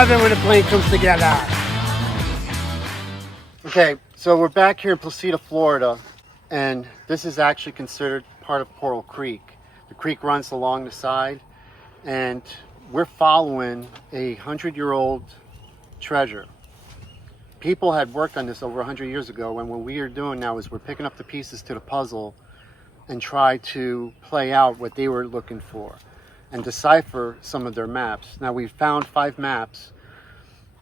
love it when a plane comes together. Okay, so we're back here in Placida, Florida, and this is actually considered part of Coral Creek. The creek runs along the side, and we're following a 100-year-old treasure. People had worked on this over 100 years ago, and what we are doing now is we're picking up the pieces to the puzzle and try to play out what they were looking for and decipher some of their maps. Now, we found 5 maps,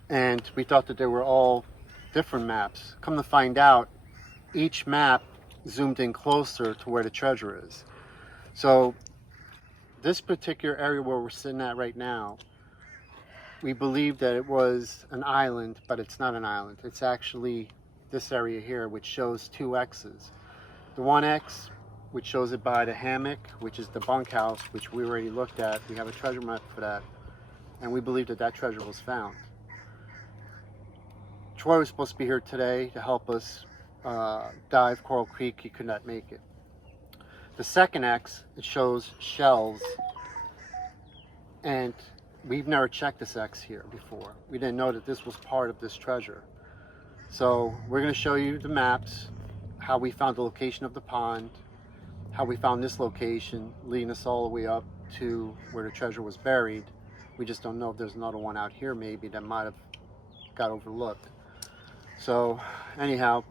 and we thought that they were all different maps. Come to find out, each map zoomed in closer to where the treasure is. So this particular area where we're sitting at right now, we believe that it was an island, but it's not an island. It's actually this area here, which shows 2 X's. The 1 X, which shows it by the hammock, which is the bunkhouse, which we already looked at. We have a treasure map for that, and we believe that that treasure was found. Troy was supposed to be here today to help us dive Coral Creek. He could not make it. The 2nd X, it shows shells, and we've never checked this X here before. We didn't know that this was part of this treasure. So we're going to show you the maps, how we found the location of the pond, how we found this location, leading us all the way up to where the treasure was buried. We just don't know if there's another one out here maybe that might have got overlooked. So anyhow,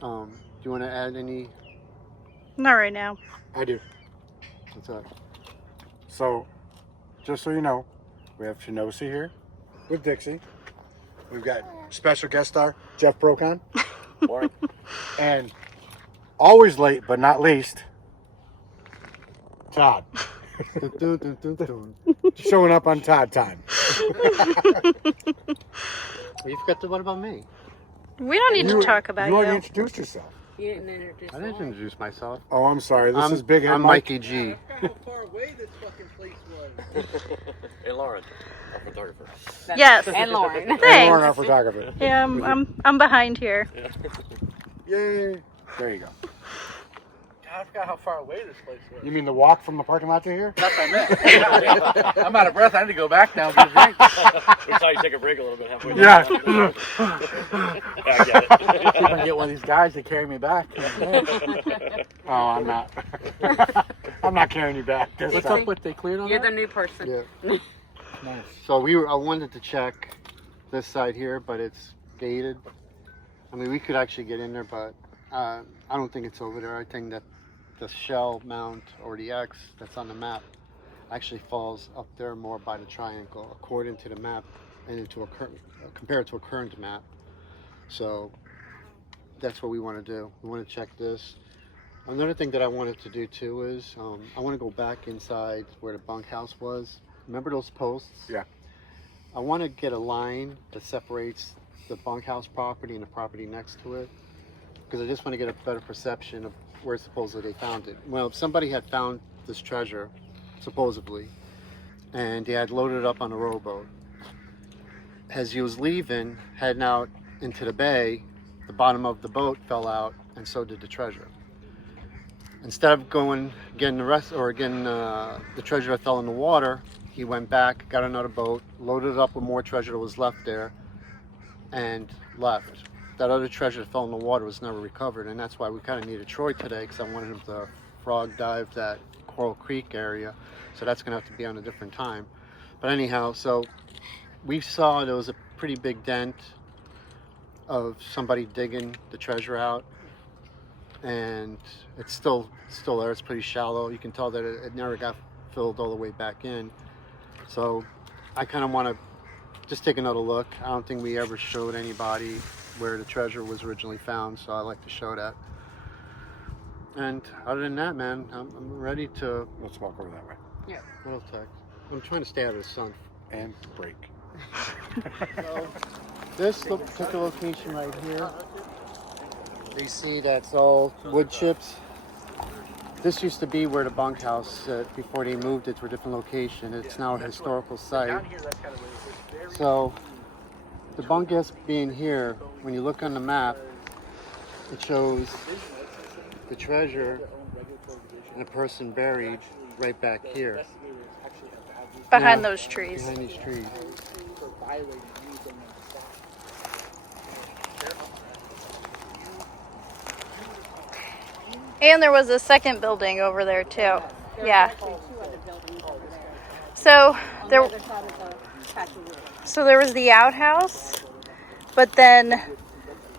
do you want to add any? Not right now. I do. What's up? So, just so you know, we have Shinosi here with Dixie. We've got special guest star, Jeff Procon. Morning. And always late, but not least, Todd. Dun, dun, dun, dun, dun. Showing up on Todd time. You forgot what about me? We don't need to talk about you. You already you. introduced yourself. You didn't introduce I didn't introduce myself. Oh, I'm sorry. This is Big Head I'm Mike. Mikey G. How far away this fucking place was. Hey, Lauren, our photographer. Yes. And Lauren. And Thanks. Lauren, our photographer. Yeah, I'm behind here. Yay. There you go. I forgot how far away this place was. You mean the walk from the parking lot to here? That's what I meant. I'm out of breath. I need to go back now and get a drink. We saw you take a break a little bit halfway down. Yeah. Yeah, I get See if I it. can get one of these guys to carry me back. Oh, I'm not. I'm not carrying you back. This What's time. up with they cleared on You're that? the new person. Yeah. Nice. So I wanted to check this side here, but it's gated. I mean, we could actually get in there, but I don't think it's over there. I think that the shell mount or the X that's on the map actually falls up there more by the triangle, according to the map and compared to a current map. So that's what we want to do. We want to check this. Another thing that I wanted to do too is I want to go back inside where the bunkhouse was. Remember those posts? Yeah. I want to get a line that separates the bunkhouse property and the property next to it, because I just want to get a better perception of where supposedly they found it. Well, if somebody had found this treasure, supposedly, and they had loaded it up on a rowboat, as he was leaving, heading out into the bay, the bottom of the boat fell out, and so did the treasure. Instead of getting the rest, or getting the treasure that fell in the water, he went back, got another boat, loaded it up with more treasure that was left there, and left. That other treasure that fell in the water was never recovered, and that's why we kind of needed Troy today, because I wanted him to frog dive that Coral Creek area, so that's going to have to be on a different time. But anyhow, so we saw there was a pretty big dent of somebody digging the treasure out, and it's still there. It's pretty shallow. You can tell that it never got filled all the way back in. So I kind of want to just take another look. I don't think we ever showed anybody where the treasure was originally found, so I like to show that. And other than that, man, I'm ready to. Let's walk over that way. Yeah. Well, tech. I'm trying to stay out of the sun. And break. So this particular location right here, you see that's all wood chips. This used to be where the bunkhouse, before they moved it to a different location. It's now a historical site. Down here, that's kind of where it is. So the bunkhouse being here, when you look on the map, it shows the treasure and a person buried right back here. Behind Now, those trees. Behind these trees. And there was a second building over there too. Yeah. So there was the outhouse, but then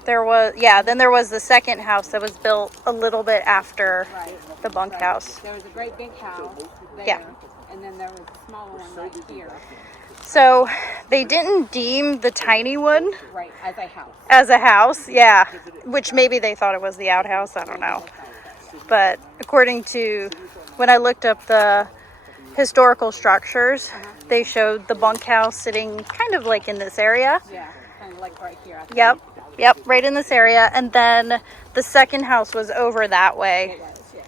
there was the second house that was built a little bit after the bunkhouse. There was a great big house there, Yeah. and then there was a smaller one right here, So they didn't deem the tiny one right, as a house. as a house, yeah, which maybe they thought it was the outhouse, I don't know. But according to when I looked up the historical structures, they showed the bunkhouse sitting kind of like in this area. Yeah, kind of like right here. I think. Yep, right in this area. And then the second house was over that way, It was, yes.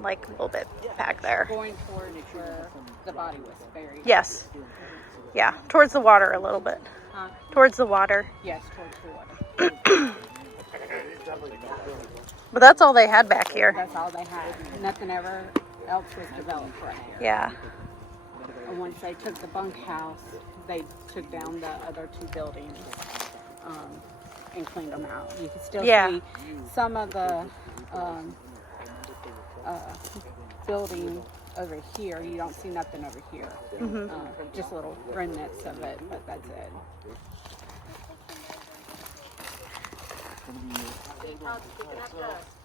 like a little bit back there. Going towards where the body was buried. Yes. Yeah, towards the water a little bit. Huh? Towards the water. Yes, towards the water. But that's all they had back here. That's all they had. Nothing ever else was developed right here. Yeah. And once they took the bunkhouse, they took down the other two buildings and cleaned them out. You can still see some of the building over here. You don't see nothing over here. Just little remnants of it, but that's it.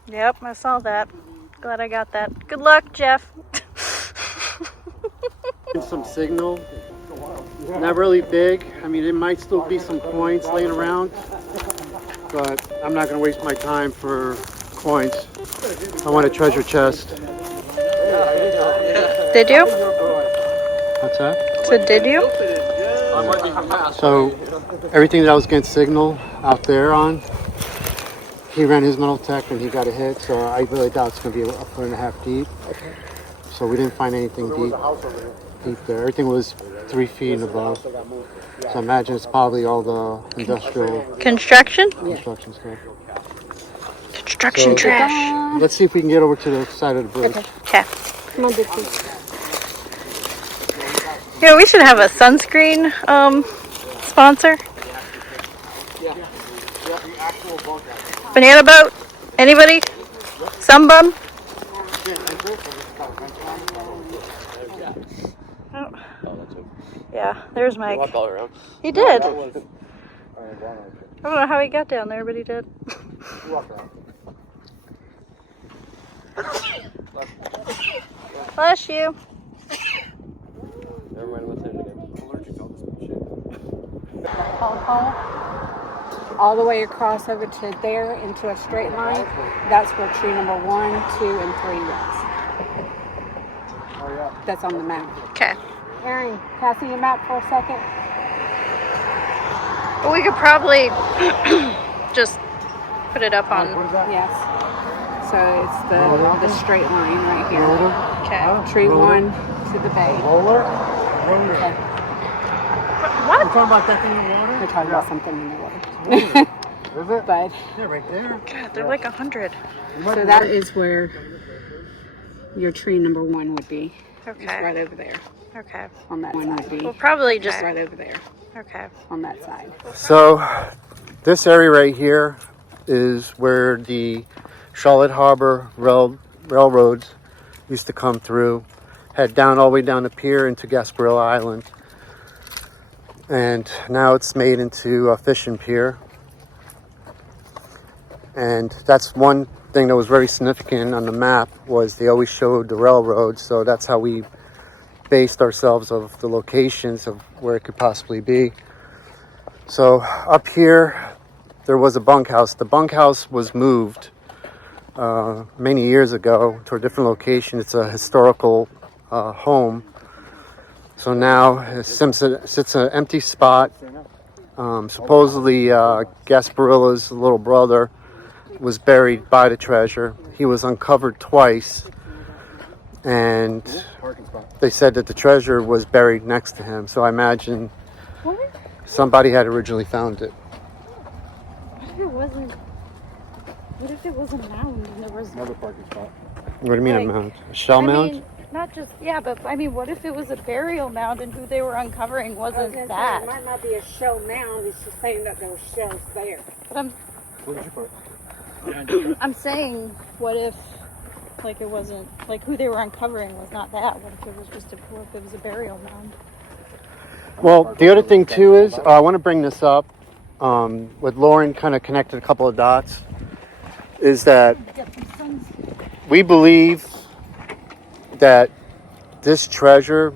Yep, I saw that. Glad I got that. Good luck, Jeff. Some signal. Not really big. I mean, it might still be some coins laying around, but I'm not going to waste my time for coins. I want a treasure chest. Did you? What's that? So did you? So everything that I was getting signal out there on, he ran his metal tech and he got a hit. So I really doubt it's going to be a 1.5 deep. So we didn't find anything deep there. Everything was 3 feet and above. So I imagine it's probably all the industrial Construction? construction stuff. Construction So- trash. Let's see if we can get over to the side of the bridge. Okay. Come on, Dixie. Yeah, we should have a sunscreen sponsor. Banana boat? Anybody? Sunbum? Oh. Yeah, there's Mike. Walk all around. He did. I don't know how he got down there, but he did. Bless you. Never mind what's in it again. All the way across over to there into a straight line. That's where tree number 1, 2, and 3 was. That's on the map. Okay. Erin, can I see your map for a second? Well, we could probably just put it up on. Yes. So it's the straight line right here. Okay. Tree 1 to the bay. Okay. What? We're talking about that thing in the water? We're talking about something in the water. Is it? But Yeah, right there. God, they're like 100. so that is where your tree number 1 would be. It's Okay. right over there. Okay. On that one would be. We'll probably just. Just right over there Okay. on that side. So this area right here is where the Charlotte Harbor railroads used to come through, head down all the way down the pier into Gasparilla Island. And now it's made into a fishing pier. And that's one thing that was very significant on the map, was they always showed the railroads. So that's how we based ourselves of the locations of where it could possibly be. So up here, there was a bunkhouse. The bunkhouse was moved many years ago to a different location. It's a historical home. So now it sits an empty spot. Supposedly Gasparilla's little brother was buried by the treasure. He was uncovered twice, and they said that the treasure was buried next to him. So I imagine somebody had originally found it. What if it wasn't? What if it was a mound and there was? Another parking spot. What do you mean Like, a mound? A shell mound? not just, yeah, but I mean, what if it was a burial mound and who they were uncovering wasn't that? It might not be a shell mound. It's just saying that there were shells there. But I'm saying, what if, like, it wasn't, like, who they were uncovering was not that? What if it was just what if it was a burial mound? Well, the other thing too is I want to bring this up. With Lauren kind of connected a couple of dots. Is that we believe that this treasure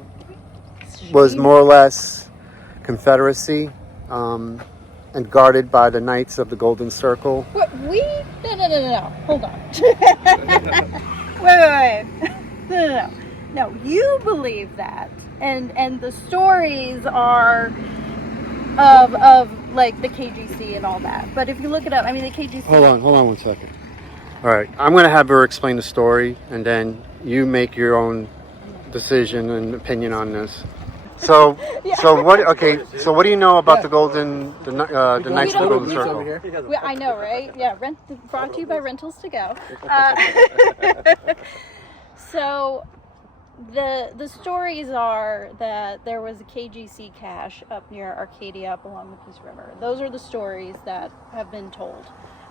was more or less Confederacy and guarded by the Knights of the Golden Circle. What, no. Hold on. wait. No, you believe that. And the stories are of like the KGC and all that. But if you look it up, I mean the KGC. Hold on 1 second. All right, I'm going to have her explain the story, and then you make your own decision and opinion on this. So, so what? Okay, so what do you know about the Knights of the Golden Circle? I know, right? Yeah, brought to you by Rentals to Go. So, the stories are that there was a KGC cache up near Arcadia, up along the Peace River. Those are the stories that have been told.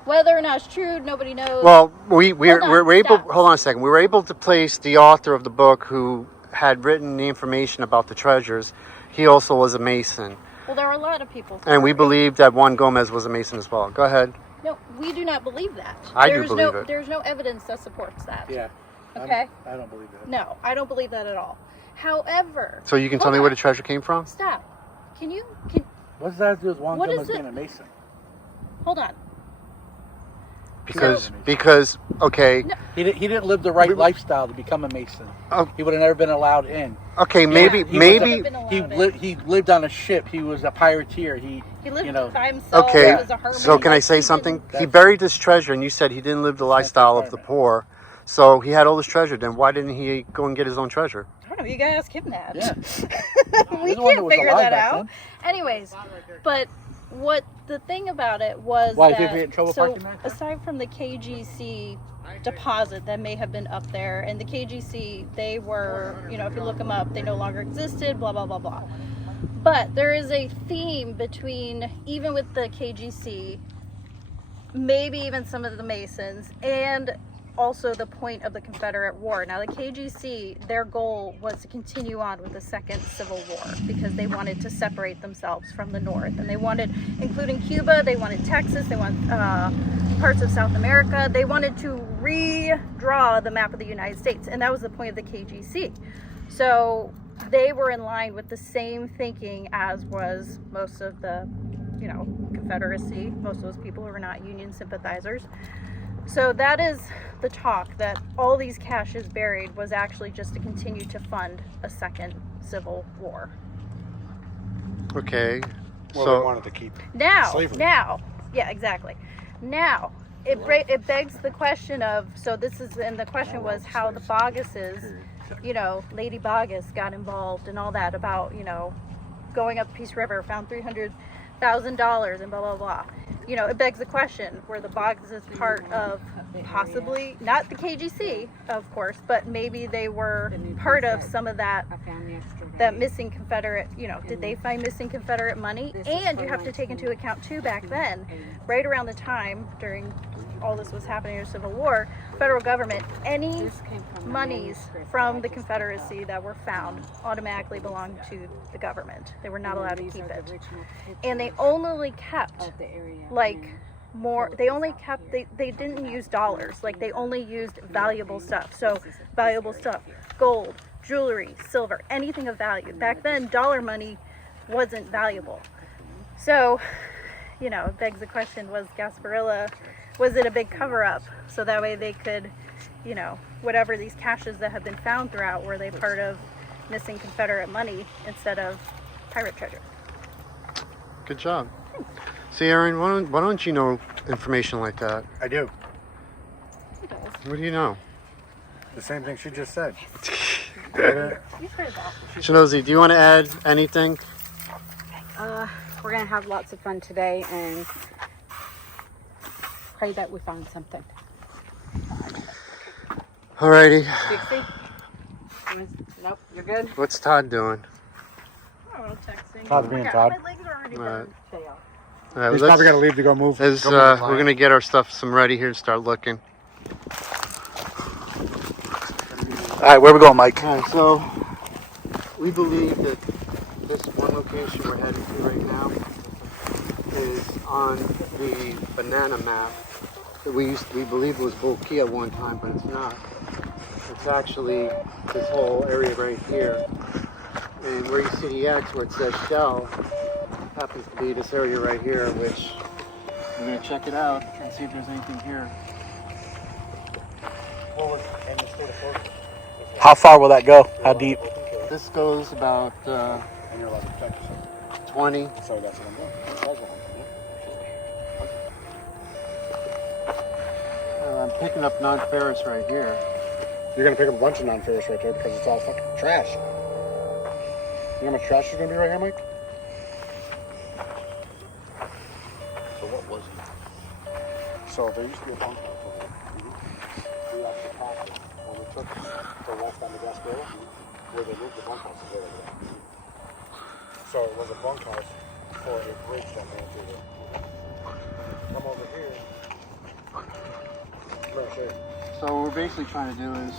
Whether or not it's true, nobody knows. Well, we're able. Stop. Hold on a second. We were able to place the author of the book who had written the information about the treasures. He also was a Mason. Well, there are a lot of people. And we believe that Juan Gomez was a Mason as well. Go ahead. No, we do not believe that. I do believe it. There's no evidence that supports that. Yeah. Okay? I don't believe that. No, I don't believe that at all. However... So you can tell me where the treasure came from? Stop. Can What does that have to do with Juan What Gomez is being a Mason? hold on. Because okay. No. He didn't live the right lifestyle to become a Mason. Oh. He would have never been allowed in. Okay, maybe He lived on a ship. He was a pirateer. He lived you know, by himself. okay. He was a hermit. So can I say something? He buried this treasure, and you said he didn't live the lifestyle of the poor. So he had all this treasure. Then why didn't he go and get his own treasure? I don't know. You gotta ask him that. Yeah. We can't figure that out. Anyways, but what the thing about it was Why, that did he get in trouble so parking there? aside from the KGC deposit that may have been up there, and the KGC, they were, you know, if you look them up, they no longer existed, blah, blah, blah, blah. But there is a theme between, even with the KGC, maybe even some of the Masons, and also the point of the Confederate War. Now the KGC, their goal was to continue on with the Second Civil War because they wanted to separate themselves from the North, and they wanted, including Cuba, they wanted Texas, they wanted parts of South America, they wanted to redraw the map of the United States, and that was the point of the KGC. So they were in line with the same thinking as was most of the, you know, Confederacy, most of those people who were not Union sympathizers. So that is the talk, that all these caches buried was actually just to continue to fund a second civil war. Okay. Well, So they wanted to keep slavery. Now, yeah, exactly. Now, it begs the question of, so this is, and the question was how the Bogguses, you know, Lady Boggus got involved and all that about, you know, going up the Peace River, found $300,000 and blah, blah, blah. You know, it begs the question, were the Bogguses part of possibly, not the KGC, of course, but maybe they were part of some of that missing Confederate, you know, did they find missing Confederate money? And you have to take into account too, back then, right around the time during all this was happening in the Civil War, federal government, any monies from the Confederacy that were found automatically belonged to the government. They were not allowed to keep it. And they only kept like more, they only kept, they didn't use dollars, like they only used valuable stuff. So valuable stuff, gold, jewelry, silver, anything of value. Back then, dollar money wasn't valuable. So, you know, it begs the question, was Gasparilla, was it a big cover-up? So that way they could, you know, whatever these caches that have been found throughout, were they part of missing Confederate money instead of pirate treasure? good job. See, Aaron, why don't you know information like that? I do. What do you know? The same thing she just said. Shinozi, do you want to add anything? We're gonna have lots of fun today and pray that we find something. Alrighty. Dixie, honest. Nope, you're good. What's Todd doing? Oh, texting. Todd's being Todd. My legs are already Alright. burned. Alright, He's let's- probably got to leave to go move. As, go move his we're line. gonna get our stuff some ready here and start looking. All right, where we going, Mike? Alright, so we believe that this one location we're heading to right now is on the banana map that we believe was Bulkia at one time, but it's not. It's actually this whole area right here. And where you see the X where it says Shell happens to be this area right here, which we're gonna check it out and see if there's anything here. How far will that go? How deep? This goes about And you're allowed to protect yourself. 20. So that's what I'm doing. That's what I'm doing. I'm picking up non-ferrous right here. You're gonna pick up a bunch of non-ferrous right there because it's all fucking trash. You know how much trash is gonna be right here, Mike? So what was it? So there used to be a bunkhouse over there. We actually passed it when we took the west on the gas barrel, where they moved the bunkhouse is right over there. So it was a bunkhouse for a bridge that ran through there. Come over here. I'm gonna show you. So what we're basically trying to do is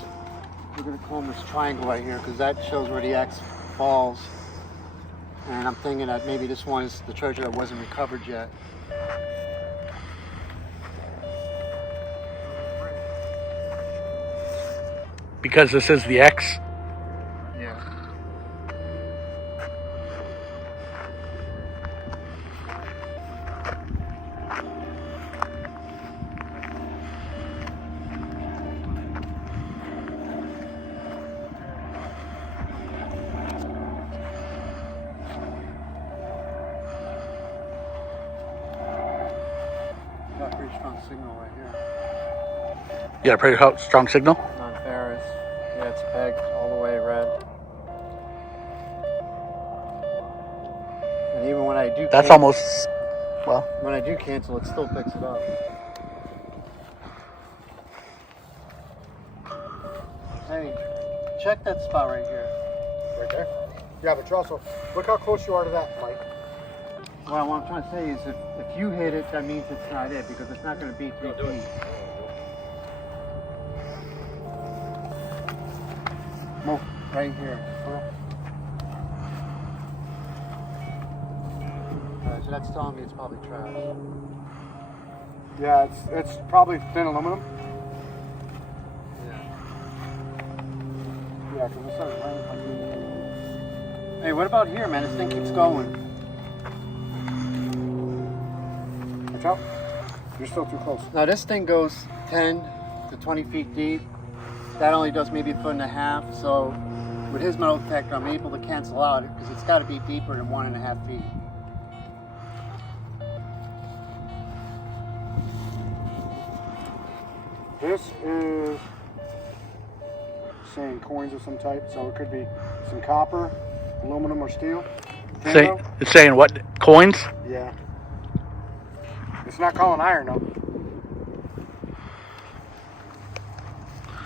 we're going to comb this triangle right here because that shows where the X falls. And I'm thinking that maybe this one is the treasure that wasn't recovered yet. Because this is the X. Yeah. Got a pretty strong signal right here. You got a pretty strong signal. Non-ferrous. Yeah, it's pegged all the way red. And even when I do That's cancel, almost, well, when I do cancel, it still picks it up. Hey, check that spot right here. Right there? Yeah, but you also, look how close you are to that, Mike. Well, what I'm trying to say is if you hit it, that means it's not it because it's not going to be 3 feet. Move right here. Alright, so that's telling me it's probably trash. Yeah, it's probably thin aluminum. Yeah. Yeah, because it's like Hey, what about here, man? This thing keeps going. watch out. You're still too close. Now this thing goes 10 to 20 feet deep. That only does maybe 1.5 foot. So with his metal detector, I'm able to cancel out it because it's got to be deeper than 1.5 feet. This is saying coins of some type, so it could be some copper, aluminum, or steel. Tango? it's saying what? Coins? Yeah. It's not calling iron though.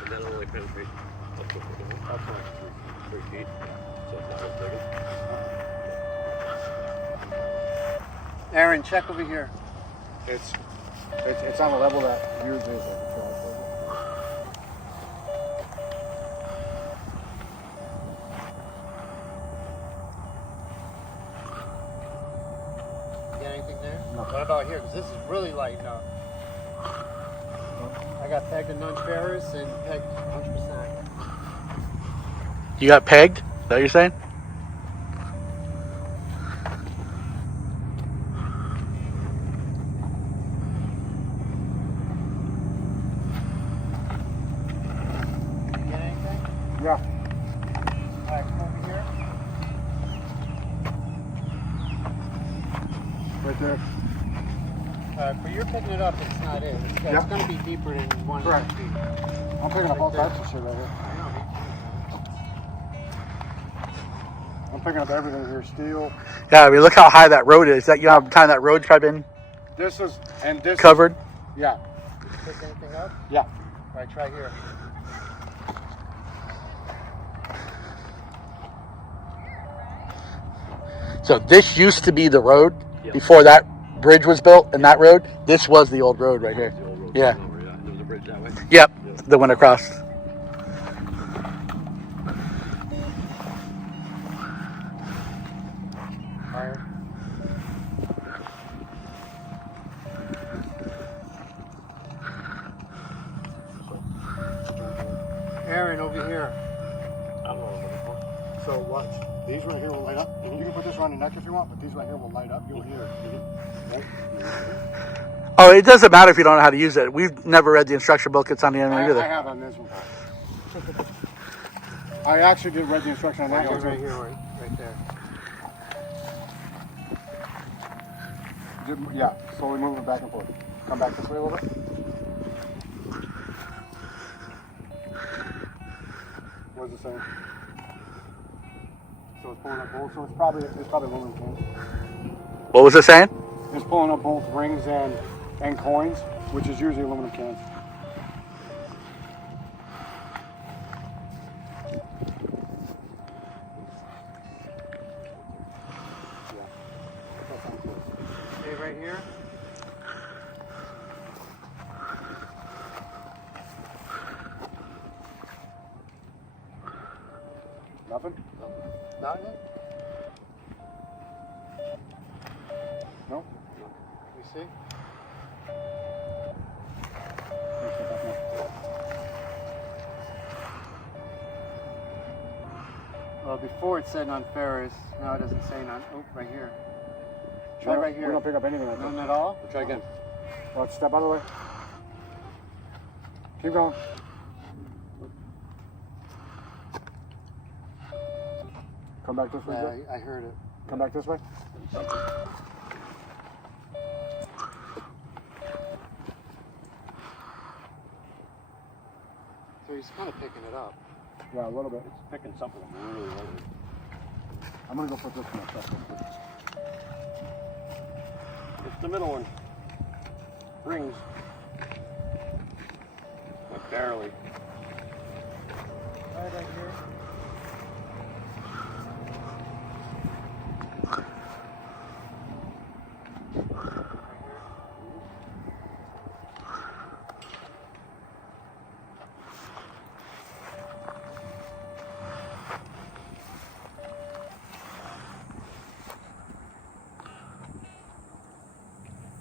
And that'll only penetrate up to 3 feet. So it's not as big. Aaron, check over here. It's on a level that yours is. Got anything there? No. What about here? Because this is really lighting up. I got pegged in non-ferrous and pegged 100%. You got pegged? Is that what you're saying? Get anything? Yeah. Alright, come over here. Right there. But you're picking it up, it's not it. It's going to be deeper than 1.5 Correct. feet. I'm picking up all types of shit right here. I know. I'm picking up everything here. Steel. Yeah, I mean, look how high that road is. That, you know how time that road's probably been This is, and this covered? Yeah. Pick anything up? Yeah. Alright, try here. So this used to be the road Yep. before that bridge was built, and that road. This was the old road right here. The old road Yeah. goes over, yeah. There was a bridge that way. Yep, Yeah. the one across. Aaron, over here. I don't know what I'm looking for. So watch. These right here will light up. You can put this around your neck if you want, but these right here will light up. You'll hear it. Right? Oh, it doesn't matter if you don't know how to use it. We've never read the instruction booklets on the enemy I either. have on this one. I actually did read the instruction on that one Right too. here, right there. Yeah, slowly move it back and forth. Come back this way a little bit. What is it saying? So it's pulling up both. So it's probably aluminum cans. What was it saying? It's pulling up both rings and coins, which is usually aluminum cans. Hey, right here. Nothing? Not yet? No? You see? Well, before it said non-ferrous. Now it doesn't say non. Oh, right here. Try right here. We don't pick up anything like that. None at all? We'll try again. Let's step out of the way. Keep going. Come back this way. Jeff. Yeah, I heard it. Come back this way. So he's kind of picking it up. Yeah, a little bit. It's picking something really lightly. I'm gonna go put this in my truck real quick. It's the middle one. Rings. Like barely. Right here.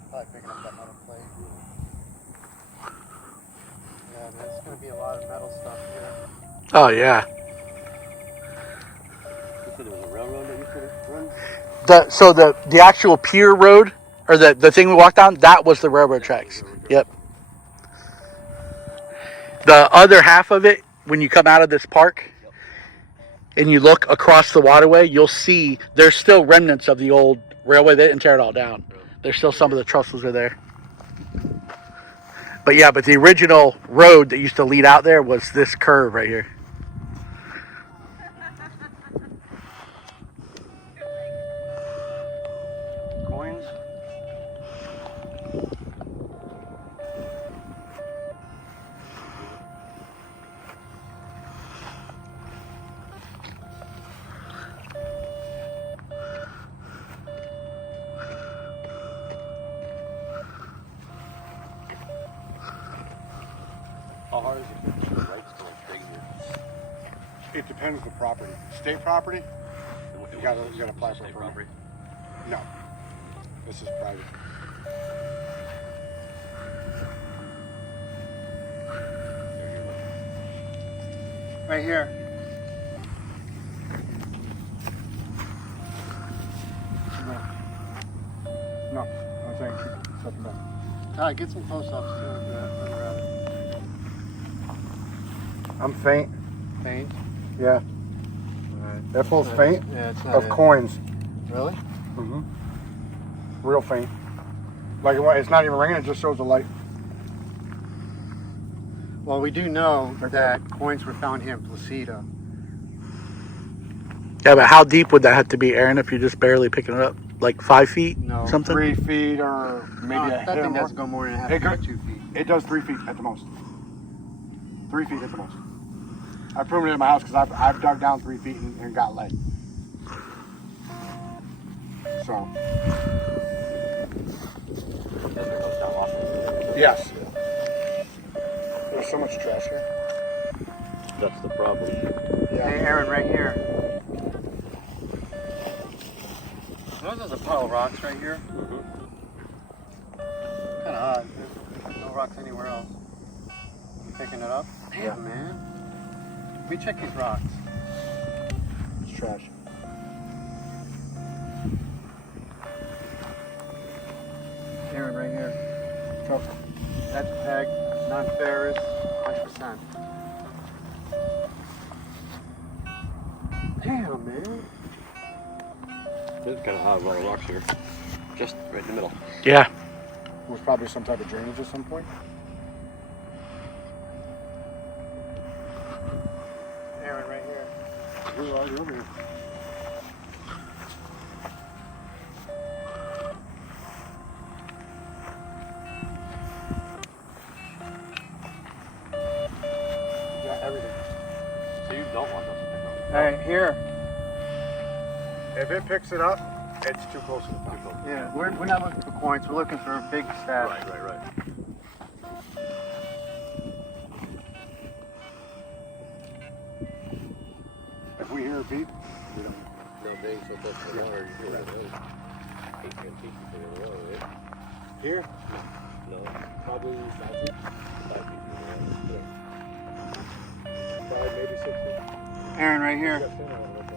Probably picking up that metal plate. Yeah, man, it's gonna be a lot of metal stuff here. Oh, yeah. You said there was a railroad that used to run? So the actual pier road, or the thing we walked down, that was the railroad tracks. Yep. The other half of it, when you come out of this park and you look across the waterway, you'll see there's still remnants of the old railway. They didn't tear it all down. There's still some of the trestles are there. But yeah, but the original road that used to lead out there was this curve right here. Coins? How hard is it to keep the rights to like straight here? It depends on the property. State property? You gotta apply for a State permit. property. No. This is private. Right here. No. I'm saying keep stepping back. Ty, get some close-ups too. When we're at it. I'm faint. Paint. Yeah. Alright. That pulls faint Yeah, it's not of it. coins. Really? Mm-hmm. Real faint. Like it's not even ringing, it just shows the light. Well, we do know that coins were found here in Placido. Yeah, but how deep would that have to be, Aaron, if you're just barely picking it up? Like 5 feet? No. Something? 3 feet or maybe a That hair thing more. doesn't go more than a half It feet or go- 2 feet. It does 3 feet at the most. 3 feet at the most. I've proven it at my house because I've dug down 3 feet and got lead. So, As it goes down off. yes. There's so much trash here. That's the problem. Hey, Yeah. Aaron, right here. There's a pile of rocks right here. Kind of odd. There's no rocks anywhere else. You picking it up? Damn, Yeah. man. Let me check these rocks. It's trash. Aaron, right here. So, That's peg, non-ferrous, 100%. Damn, man. There's kind of hard, a lot of rocks here. Just right in the middle. Yeah. it was probably some type of drainage at some point. Aaron, right here. We're already over here. Yeah, everything. So you don't want those to pick up. All right, here. If it picks it up, it's too close to the top. Yeah, we're not looking for coins. We're looking for a big stash. Right. If we hear a beep, we don't. No, being so close to the water, you feel that way. 8 feet from the water, right? Here? No. Probably 5 feet. 5 feet from the water. Yeah. 5, maybe 6 feet. Aaron, right here. Yes, I know what it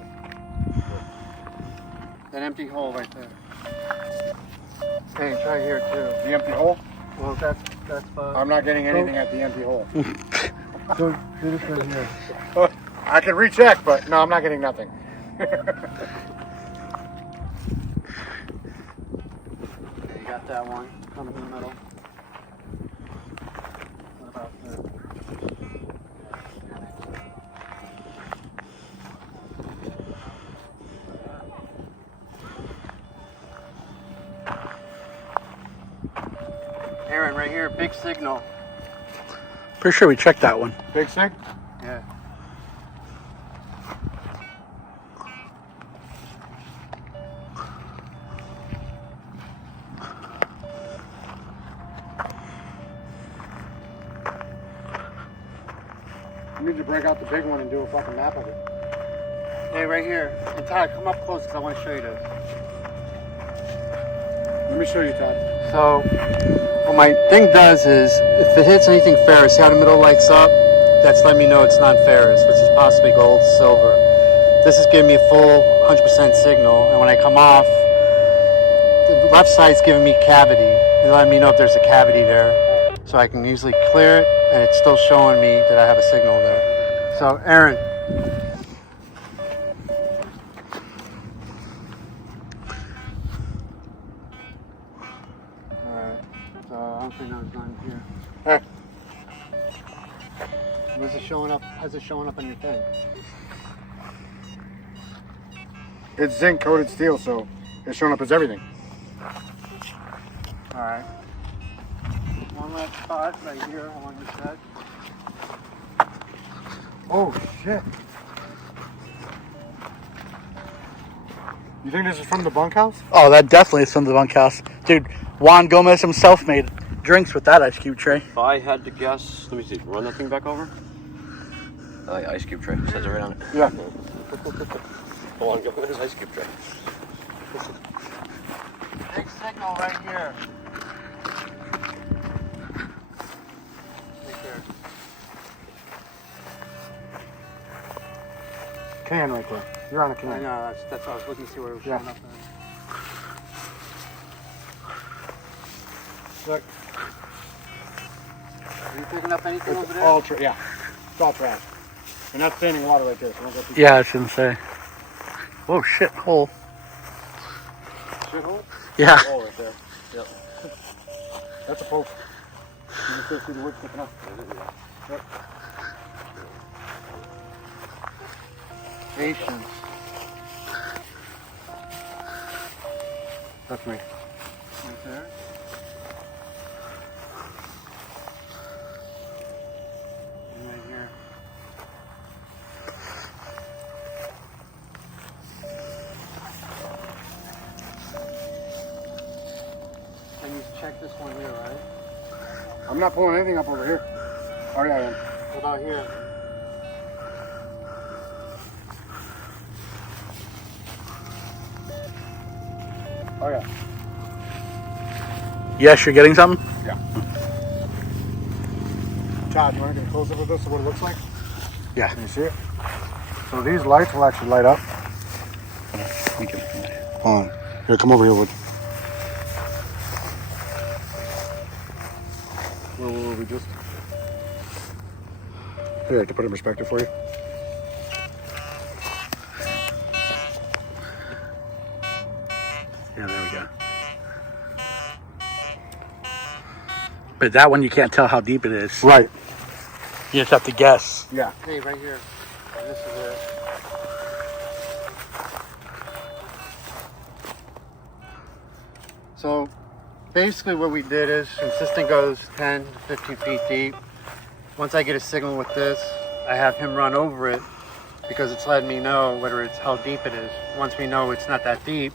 is. That empty hole right there. Hey, it's right here too. The empty hole? Well, that's. I'm not getting anything at the empty hole. So do this right here. I can recheck, but no, I'm not getting nothing. Okay, you got that one. Come in the middle. What about this? Aaron, right here, big signal. Pretty sure we checked that one. Big stick? Yeah. You need to break out the big one and do a fucking map of it. Hey, right here. And Todd, come up close because I want to show you this. Let me show you, Todd. So, what my thing does is, if it hits anything ferrous, see how the middle lights up? That's letting me know it's non-ferrous, which is possibly gold, silver. This is giving me a full 100% signal, and when I come off, the left side's giving me cavity. It's letting me know if there's a cavity there, so I can easily clear it, and it's still showing me that I have a signal there. So, Aaron. Alright, so I don't think there's none here. Hey, Where's it showing up? How's it showing up on your thing? it's zinc coated steel, so it's showing up as everything. Alright. One last spot right here along the shed. Oh, shit. You think this is from the bunkhouse? Oh, that definitely is from the bunkhouse. Dude, Juan Gomez himself made drinks with that ice cube tray. If I had to guess, let me see, run that thing back over. Ice cube tray, says it right on it. Yeah. Hold on, go with his ice cube tray. Big signal right here. Right there. Can right there. You're on a I can. know, that's why I was looking to see where it was Yeah. showing up. Look, Are you picking up anything over it's there? all yeah. It's all trash. And that's standing water right there, so don't go too Yeah, I was gonna say. Oh shit, hole. Shithole? Yeah. Oh, right there. Yep. That's a post. You can still see the wood sticking up. Yep. Patience. That's me. Right there. And right here. check this one here, right? I'm not pulling anything up over here. Oh yeah, I am. What about here? Oh yeah. Yes, you're getting something? Yeah. Todd, you want to get a close up of this of what it looks like? Yeah. Can you see it? So these lights will actually light up. Hold on. Here, come over here, Wood. Where were we just? Here, to put it in perspective for you. Yeah, there we go. But that one, you can't tell how deep it is. Right. You just have to guess. Yeah. Hey, right here. This is it. So basically what we did is, since this thing goes 10 to 15 feet deep, once I get a signal with this, I have him run over it because it's letting me know whether it's how deep it is. Once we know it's not that deep,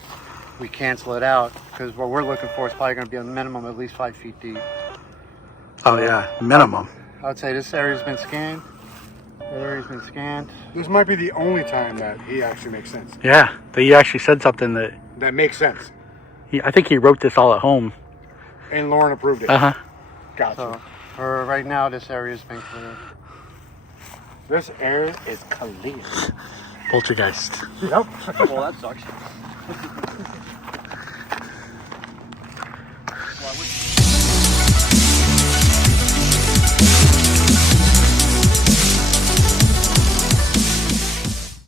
we cancel it out because what we're looking for is probably going to be a minimum at least 5 feet deep. Oh, yeah. Minimum. I would say this area's been scanned. That area's been scanned. This might be the only time that he actually makes sense. Yeah. He actually said something that... That makes sense. I think he wrote this all at home. And Lauren approved it. Uh-huh. Gotcha. So for right now, this area's been cleared. This area is clear. Poltergeist. Yep. Well, that sucks.